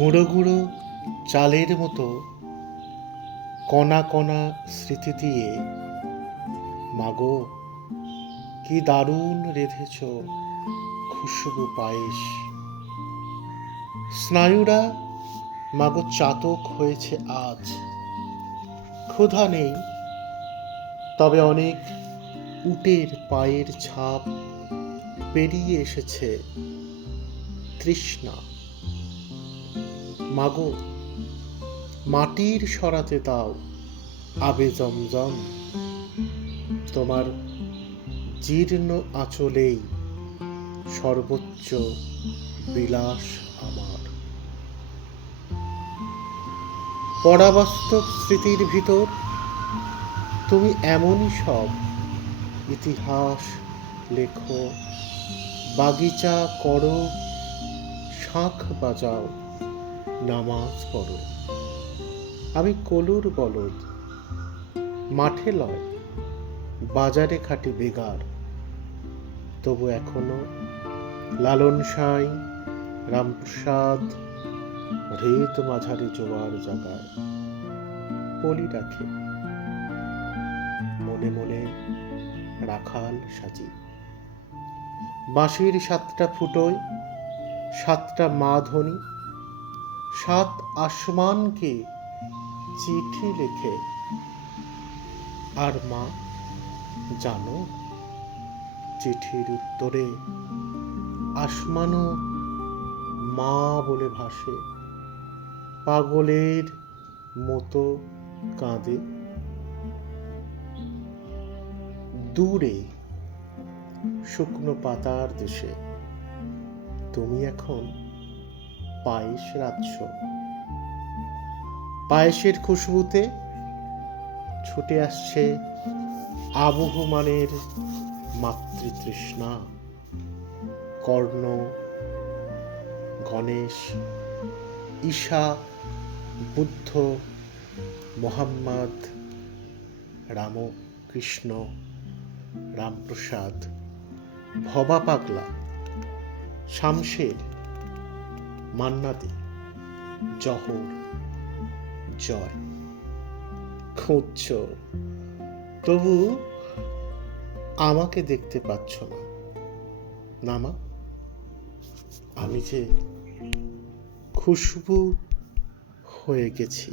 গুঁড়ো গুঁড়ো চালের মতো কণা কণা স্মৃতি দিয়ে মাগো কি দারুণ রেঁধেছ খুশবু পায়েস। স্নায়ুরা মাগো চাতক হয়েছে আজ। ক্ষুধা নেই, তবে অনেক উটের পায়ের ছাপ পেরিয়ে এসেছে তৃষ্ণা। মাগো মাটির সরাতে দাও আবে জমজম, তোমার জীর্ণ আঁচলেই সর্বোচ্চ বিলাস আমার। পরাবাস্তব স্মৃতির ভিতর তুমি এমনই সব ইতিহাস লেখো, বাগিচা করো, শাঁখ বাজাও, নামাজ পড়ো। আমি কলুর বলদ, মাঠে লয় বাজারে খাটি বেগার, তবু এখনো লালন সাঁই, রামপ্রসাদ হৃদ মাঝারি জোয়ার জাগায় পলি রাখে মনে মনে রাখাল সাজি। বাঁশির 7টা ফুটোয় 7টা মা ধ্বনি, 7 আসমানকে চিঠি লেখে। আর মা জানো, চিঠির উত্তরে আসমানও মা বলে ভাসে, পাগলের মতো কাঁদে। দূরে শুকনো পাতার দেশে তুমি এখন পায়েস রাঁধছ। পায়েসের খুশবুতে ছুটে আসছে আবহমানের মাতৃতৃষ্ণা। কর্ণ, গণেশ, ঈশা, বুদ্ধ, মোহাম্মদ, রামকৃষ্ণ, রামপ্রসাদ, ভবা পাগলা, শামশের, মান্না দে, জহর, জয় খুঁজছ, তবু আমাকে দেখতে পাচ্ছ না। না মা, আমি যে খুশবু হয়ে গেছি।